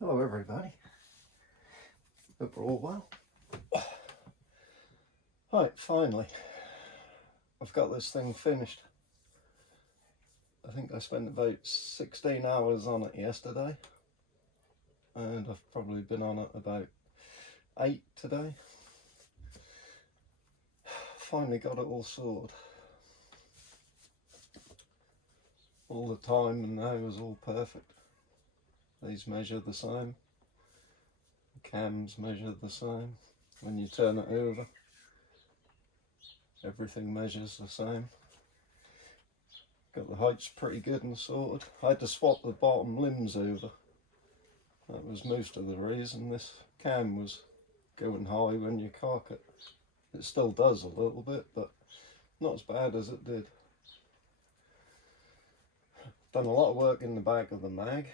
Hello everybody, hope we're all well. Right, finally, I've got this thing finished. I think I spent about 16 hours on it yesterday, and I've probably been on it about 8 today. Finally got it all sorted. All the time and now is all perfect. These measure the same, the cams measure the same. When you turn it over, everything measures the same. Got the heights pretty good and sorted. I had to swap the bottom limbs over. That was most of the reason this cam was going high when you cock it. It still does a little bit, but not as bad as it did. Done a lot of work in the back of the mag.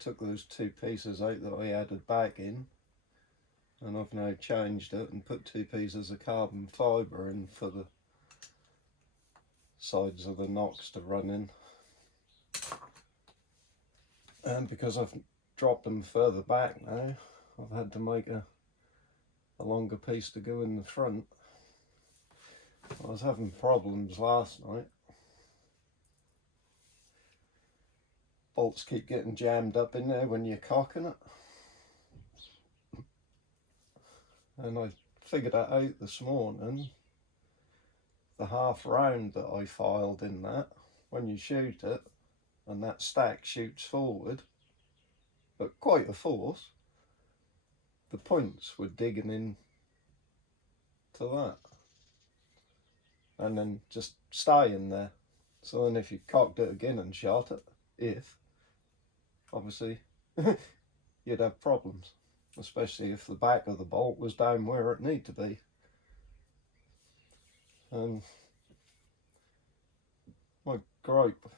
Took those 2 pieces out that I added back in, and I've now changed it and put 2 pieces of carbon fibre in for the sides of the nocks to run in. And because I've dropped them further back now, I've had to make a longer piece to go in the front. I was having problems last night. Bolts keep getting jammed up in there when you're cocking it. And I figured that out this morning. The half round that I filed in that, when you shoot it, and that stack shoots forward, at quite a force, the points were digging in to that. And then just staying there. So then if you cocked it again and shot it, obviously you'd have problems, especially if the back of the bolt was down where it needed to be. And my gripe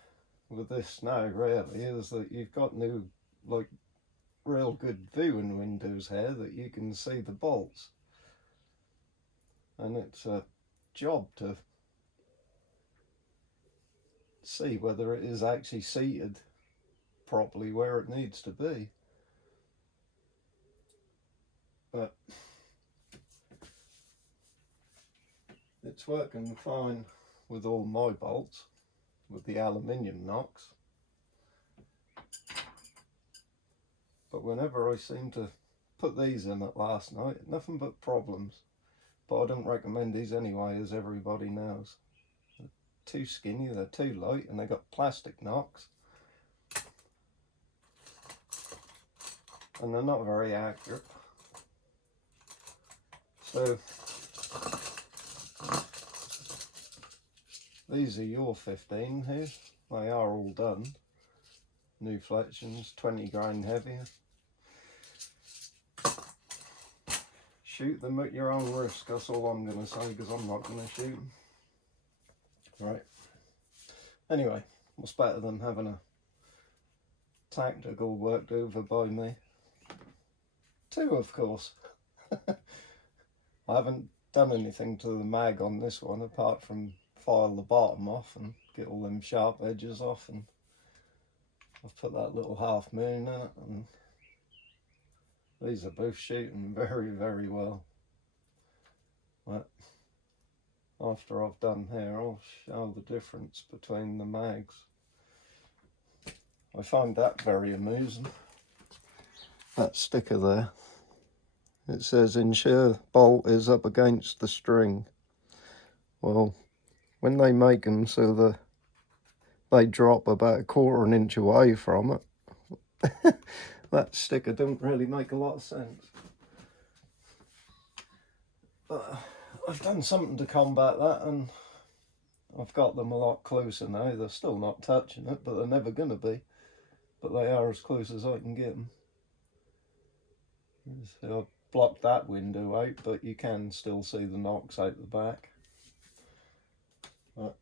with this now really is that you've got no like real good viewing windows here that you can see the bolts, and it's a job to see whether it is actually seated properly where it needs to be. But it's working fine with all my bolts, with the aluminium nocks. But whenever I seem to put these in it last night, nothing but problems. But I don't recommend these anyway, as everybody knows. They're too skinny, they're too light, and they got plastic nocks. And they're not very accurate. So these are your 15 here. They are all done. New flexions, 20 grain heavier. Shoot them at your own risk, that's all I'm going to say, because I'm not going to shoot them. Right. Anyway, what's better than having a tactical worked over by me? 2, of course. I haven't done anything to the mag on this one apart from file the bottom off and get all them sharp edges off, and I've put that little half moon in it, and these are both shooting very, very well. But after I've done here, I'll show the difference between the mags. I find that very amusing. That sticker there, it says ensure bolt is up against the string. Well, when they make them so that they drop about 1/4 inch away from it, that sticker don't really make a lot of sense. But I've done something to combat that, and I've got them a lot closer now. They're still not touching it, but they're never going to be. But they are as close as I can get them. So I've blocked that window out, but you can still see the nocks out the back. But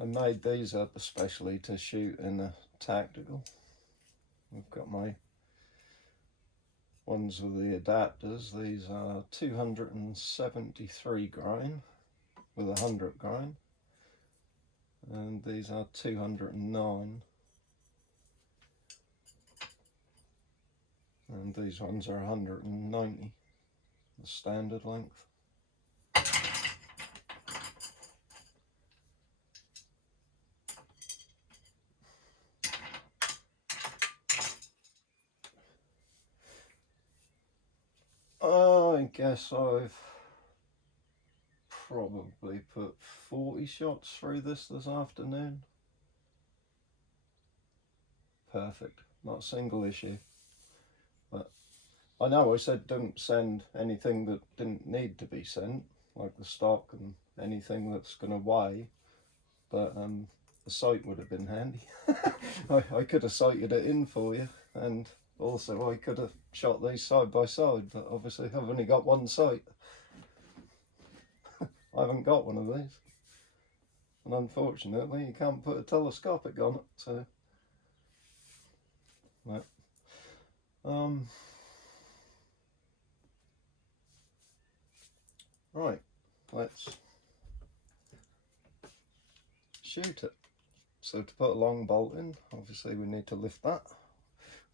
I made these up especially to shoot in a tactical. I've got my ones with the adapters. These are 273 grain with 100 grain. and these are 209, and these ones are 190, the standard length. I guess I've probably put 40 shots through this afternoon. Perfect, not a single issue. But I know I said don't send anything that didn't need to be sent, like the stock and anything that's going to weigh, but the sight would have been handy. I could have sighted it in for you, and also I could have shot these side by side, but obviously I've only got one sight. I haven't got one of these, and unfortunately you can't put a telescopic on it, so but, right, let's shoot it. So to put a long bolt in, obviously we need to lift that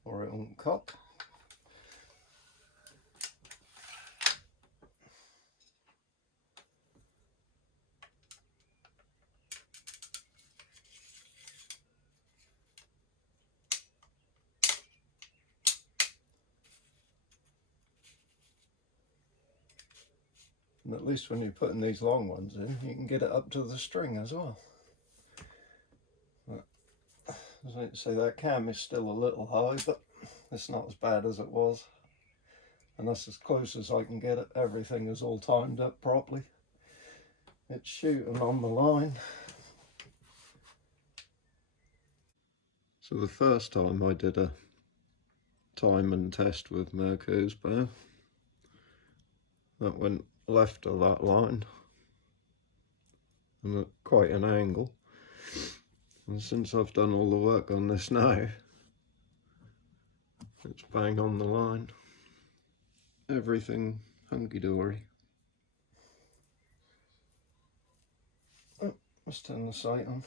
or it won't cock. And at least when you're putting these long ones in, you can get it up to the string as well. But, as I say, that cam is still a little high, but it's not as bad as it was. And that's as close as I can get it. Everything is all timed up properly. It's shooting on the line. So the first time I did a time and test with Merkur's bow, that went left of that line and at quite an angle, and since I've done all the work on this now, it's bang on the line. Everything hunky-dory. Oh, let's turn the sight on.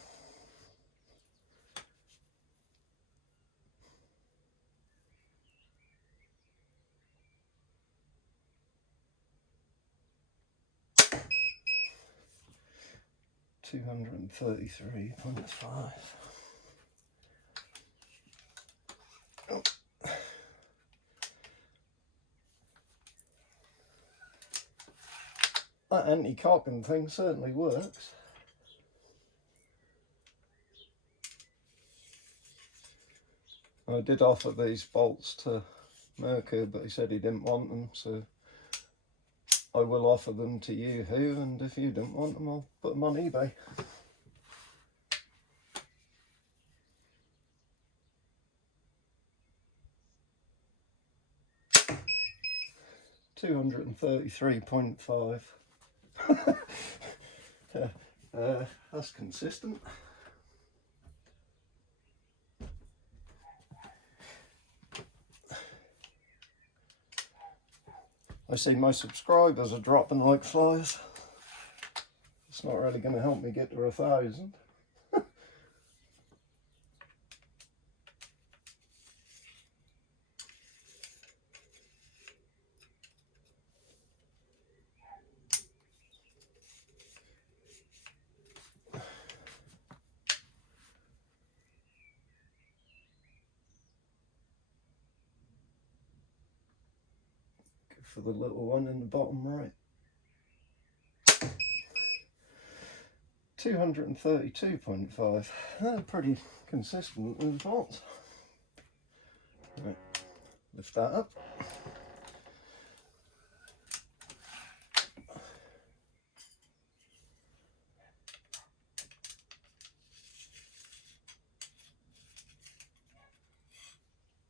$233.5. Oh. That anti-cocking thing certainly works. I did offer these bolts to Merkur, but he said he didn't want them, so I will offer them to you, and if you don't want them, I'll put them on eBay. $233.5. That's consistent. I see my subscribers are dropping like flies. It's not really going to help me get to 1,000. For the little one in the bottom right. 232.5. They're pretty consistent results. Right, lift that up.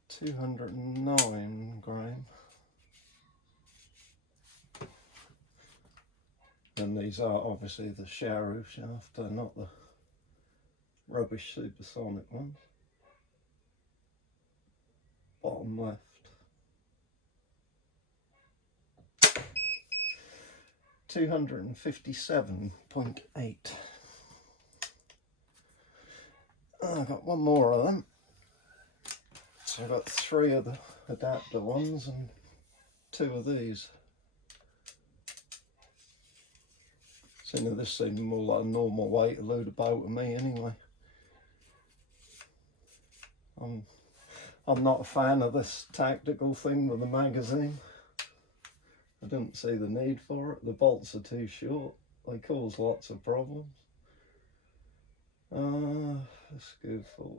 $209 grams. And these are obviously the Chrono shaft, not the rubbish supersonic ones. Bottom left. 257.8. I've got one more of them. So I've got 3 of the adapter ones and 2 of these. Seeing this seemed more like a normal way to load a bow to me anyway. I'm not a fan of this tactical thing with the magazine. I don't see the need for it. The bolts are too short. They cause lots of problems. Let's go for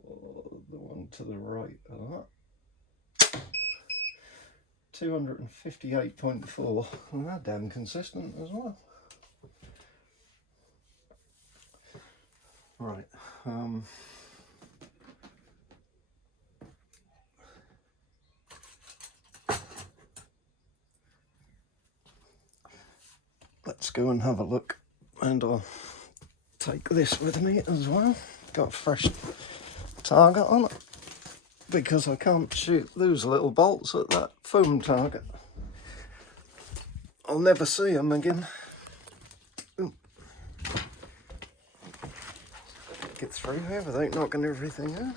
the one to the right of that. 258.4. Well, they're damn consistent as well. Right. Let's go and have a look, and I'll take this with me as well. Got a fresh target on it because I can't shoot those little bolts at that foam target. I'll never see them again. Ooh. Get through here without knocking everything out.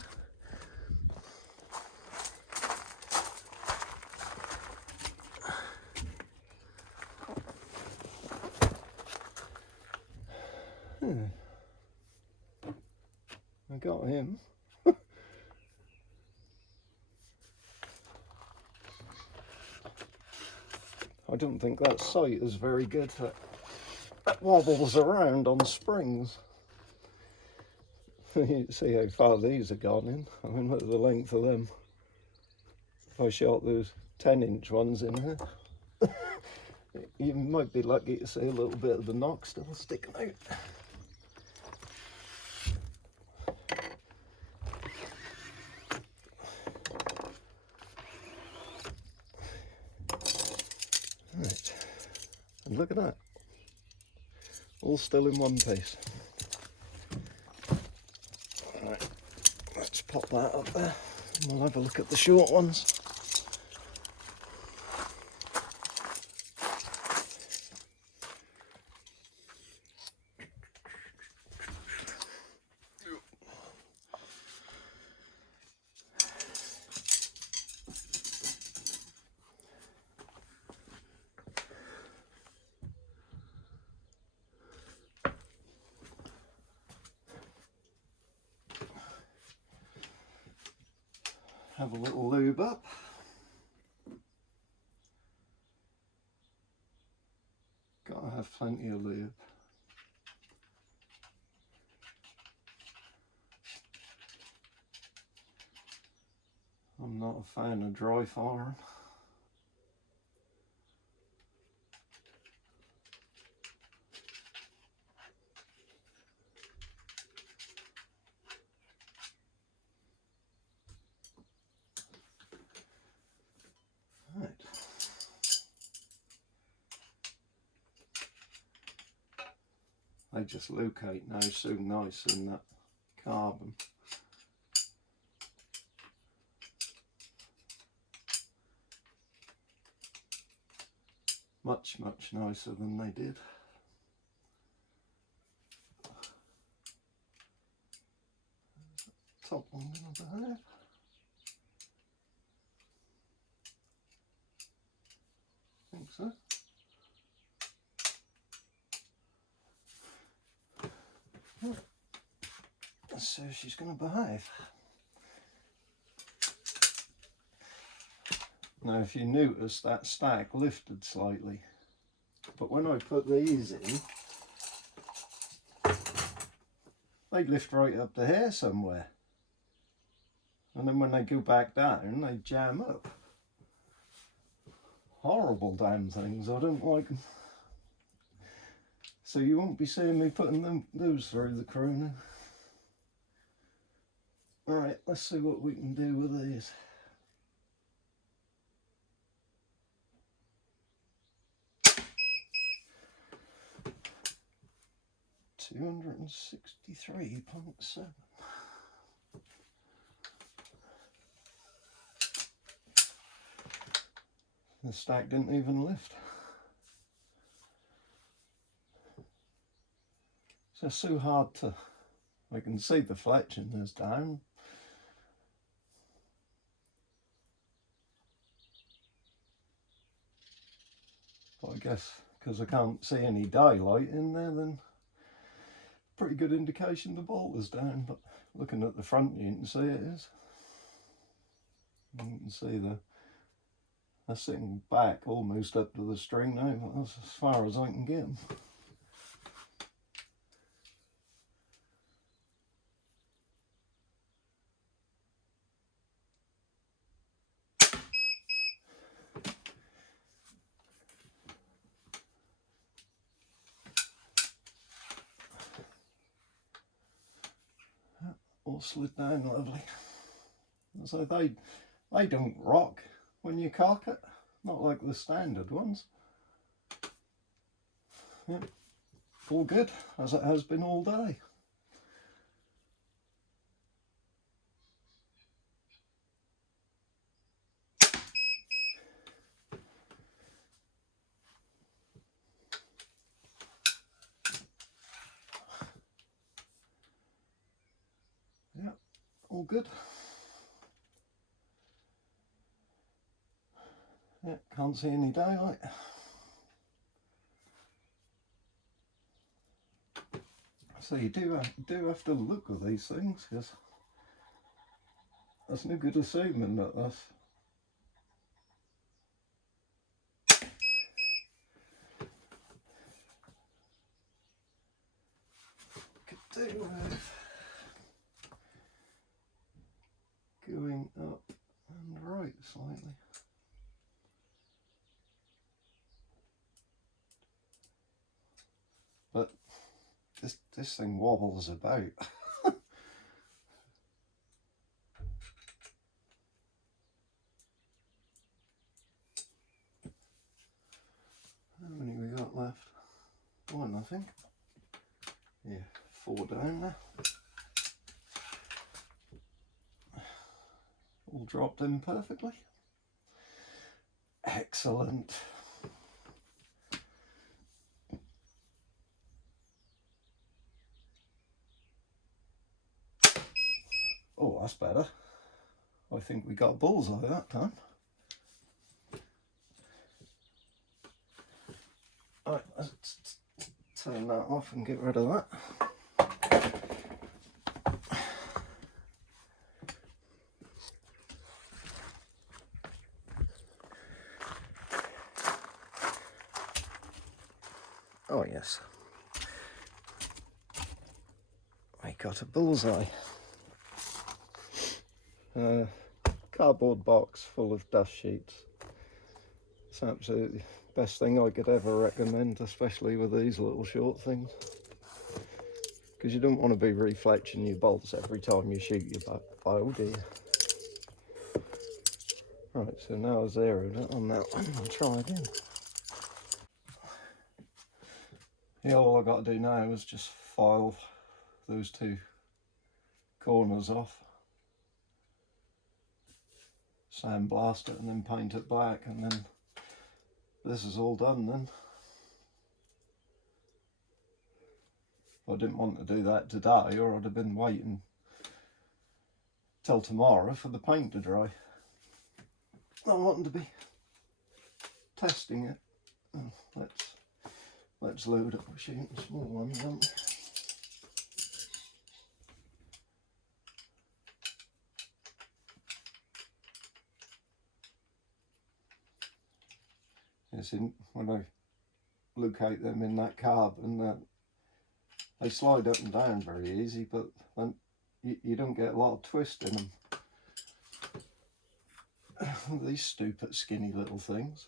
I got him. I don't think that sight is very good. That wobbles around on springs. You see how far these have gone in. I mean, look at the length of them. If I shot those 10-inch ones in here, you might be lucky to see a little bit of the knock still sticking out. Right, and look at that, all still in one piece. Right, let's pop that up there and we'll have a look at the short ones. Have a little lube up. Gotta have plenty of lube. I'm not a fan of dry firing. Right. They just locate now so nice in that carbon. Much, much nicer than they did. Top one over there. I think so. Right. So she's going to behave. Now if you notice, that stack lifted slightly, but when I put these in, they lift right up to here somewhere, and then when they go back down they jam up. Horrible damn things, I don't like them. So you won't be seeing me putting those through the Chrono. Alright, let's see what we can do with these. $263.7. The stack didn't even lift. It's just so hard to I can see the fletching is down. But I guess because I can't see any daylight in there, then pretty good indication the bolt is down. But looking at the front, you can see it is. You can see they're sitting back almost up to the string now, but that's as far as I can get them. All slid down lovely. So they don't rock when you cock it, not like the standard ones. Yep, all good, as it has been all day. Yep, all good. Yep, can't see any daylight. So you do have to look at these things, because that's no good assuming that that's could do with going up and right slightly. But this thing wobbles about. How many we got left? One, I think. Yeah, 4 down there. All dropped in perfectly. Excellent. Oh, that's better. I think we got a bullseye that time. Alright, let's turn that off and get rid of that. Oh yes, I got a bullseye. Cardboard box full of dust sheets. It's absolutely best thing I could ever recommend, especially with these little short things, because you don't want to be refletching your bolts every time you shoot your bow, do you? Right, so now I've zeroed it on that one. I'll try again. Yeah, all I've got to do now is just file those 2 corners off, sandblast it, and then paint it black, and then this is all done then. I didn't want to do that today, or I'd have been waiting till tomorrow for the paint to dry. I wanted to be testing it. Let's load it. We're shooting small ones, aren't we? Yes, when I locate them in that carbon, they slide up and down very easy, but you don't get a lot of twist in them. These stupid skinny little things.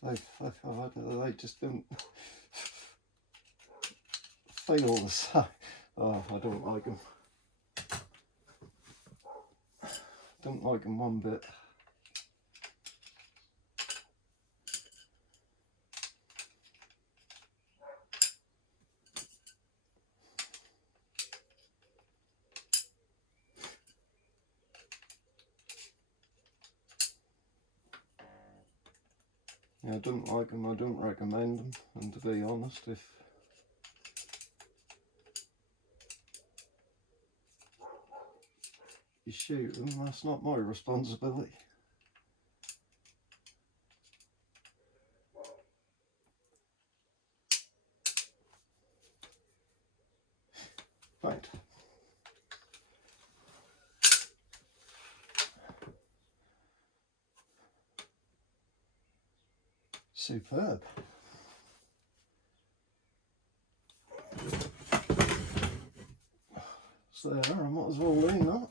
They just don't feel the same. Oh, I don't like them. Don't like them one bit. Yeah, I don't like them, I don't recommend them, and to be honest, if you shoot them, that's not my responsibility. Right. Superb. So there, I might as well lean that.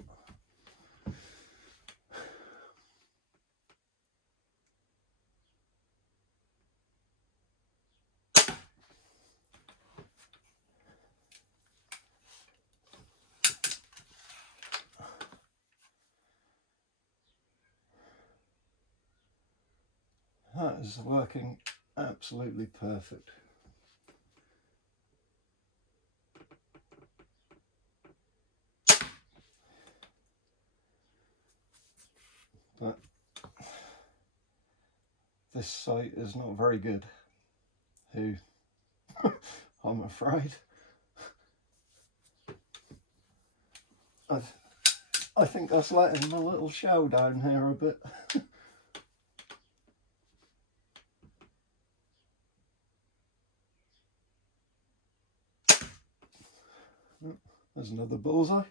That is working absolutely perfect. But this sight is not very good, I'm afraid. I think that's letting my little show down here a bit. There's another bullseye.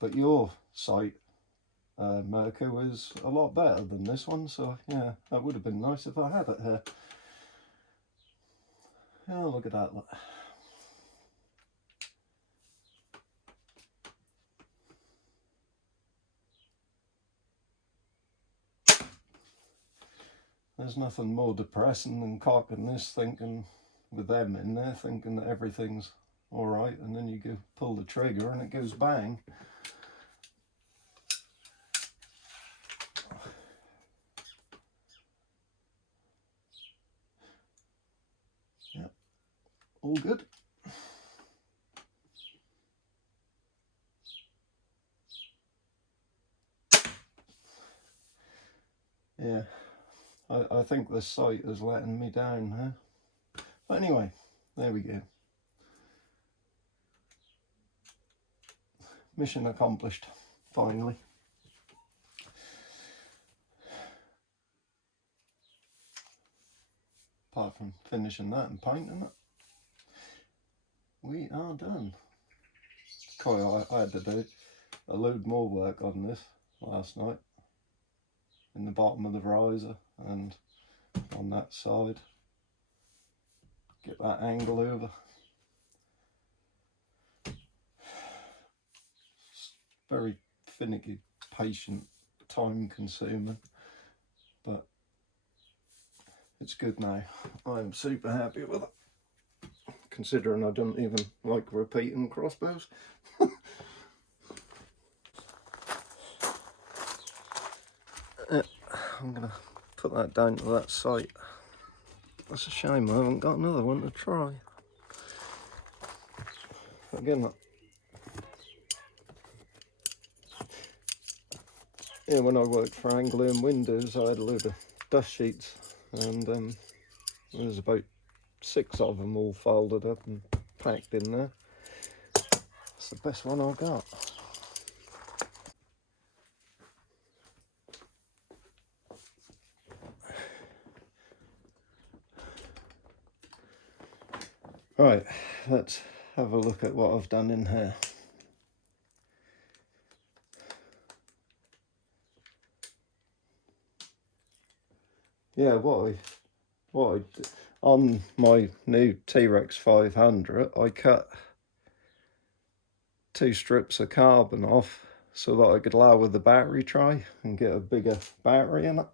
But your sight, Mirko, is a lot better than this one, so yeah, that would have been nice if I had it here. Yeah, look at that. Look. There's nothing more depressing than cocking this, thinking, with them in there, thinking that everything's alright, and then you go pull the trigger and it goes bang. Yeah, all good. Yeah, I think this sight is letting me down, huh? But anyway, there we go. Mission accomplished, finally. Apart from finishing that and painting it, we are done. I had to do a load more work on this last night, in the bottom of the riser and on that side. Get that angle over. It's very finicky, patient, time consuming, but it's good now. I'm super happy with it, considering I don't even like repeating crossbows. I'm gonna put that down to that sight. That's a shame I haven't got another one to try. Again, yeah, when I worked for Anglian Windows, I had a load of dust sheets, and there was about 6 of them all folded up and packed in there. It's the best one I got. Right, let's have a look at what I've done in here. Yeah, what I did, on my new T-Rex 500, I cut 2 strips of carbon off so that I could lower the battery tray and get a bigger battery in it.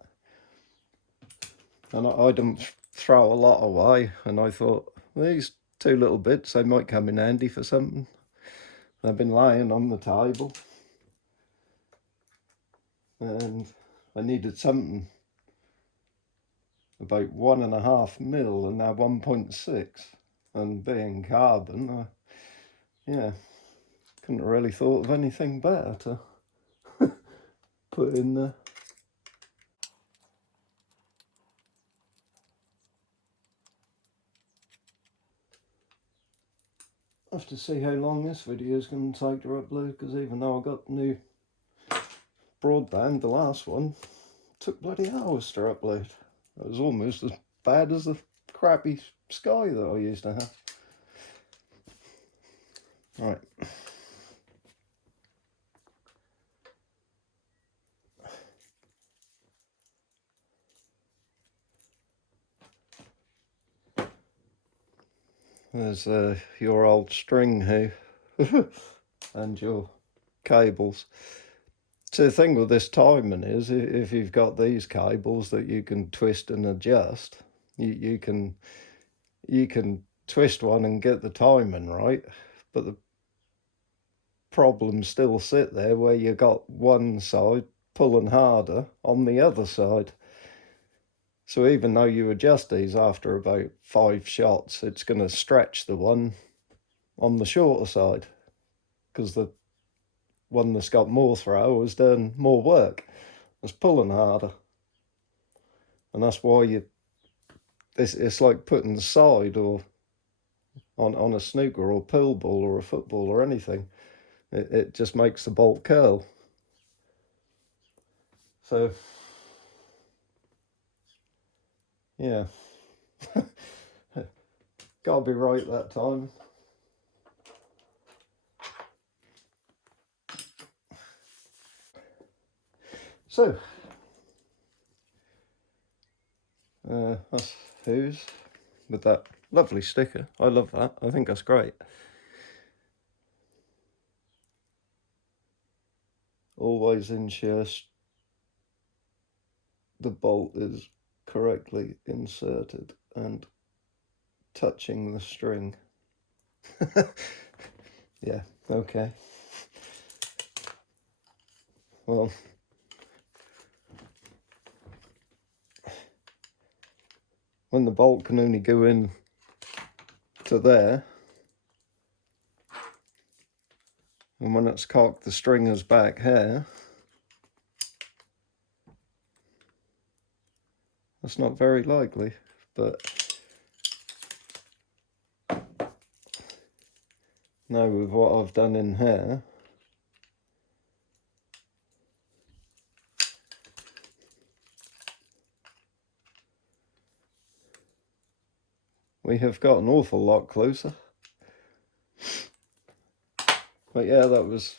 And I didn't throw a lot away, and I thought, these 2 little bits, they might come in handy for something. They've been lying on the table, and I needed something about 1.5 mil and now 1.6, and being carbon, yeah, couldn't have really thought of anything better to put in there. I have to see how long this video is going to take to upload, because even though I got new broadband, the last one took bloody hours to upload. It was almost as bad as the crappy Sky that I used to have. Right. There's your old string here and your cables. So the thing with this timing is, if you've got these cables that you can twist and adjust, you can twist one and get the timing right, but the problems still sit there where you got one side pulling harder on the other side. So even though you adjust these after about 5 shots, it's going to stretch the one on the shorter side, because the one that's got more throw is doing more work. It's pulling harder. And that's why it's like putting the side or on a snooker or pool ball or a football or anything. It just makes the bolt curl. So yeah, gotta be right that time. So that's who's with that lovely sticker. I love that. I think that's great. Always ensure the bolt is correctly inserted and touching the string. Yeah, okay. Well, when the bolt can only go in to there, and when it's cocked the string is back here, that's not very likely. But now with what I've done in here, we have got an awful lot closer. But yeah, that was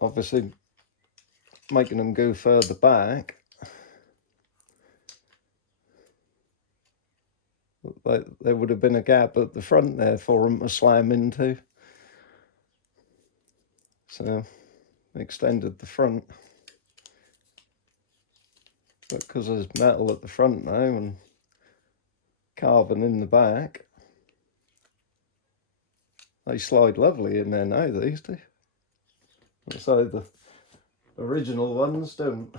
obviously making them go further back. There would have been a gap at the front there for them to slam into. So extended the front. But because there's metal at the front now and carbon in the back, they slide lovely in there now, these do. So the original ones don't.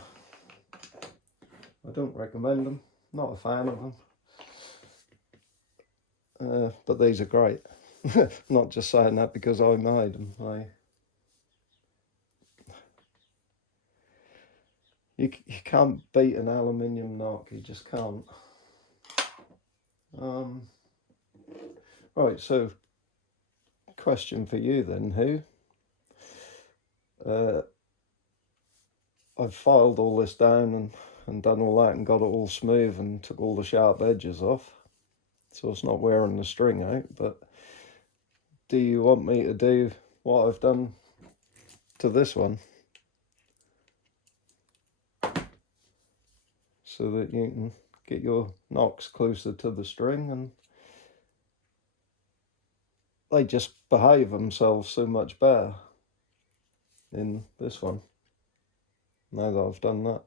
I don't recommend them. Not a fan of them. But these are great. Not just saying that because I made them. You can't beat an aluminium knock. You just can't. Right, so question for you then, who? I've filed all this down and done all that and got it all smooth and took all the sharp edges off, so it's not wearing the string out. But do you want me to do what I've done to this one, so that you can get your knocks closer to the string and they just behave themselves so much better in this one, now that I've done that?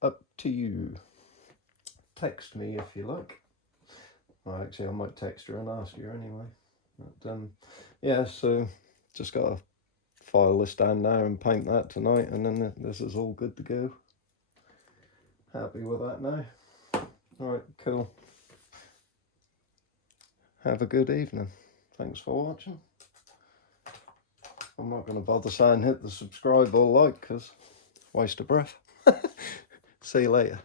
Up to you. Text me if you like. Well, actually I might text her and ask you anyway. But yeah, so just got to file this down now and paint that tonight, and then this is all good to go. Happy with that now. Alright, cool. have a good evening. Thanks for watching. I'm not going to bother saying hit the subscribe or like because waste of breath. See you later.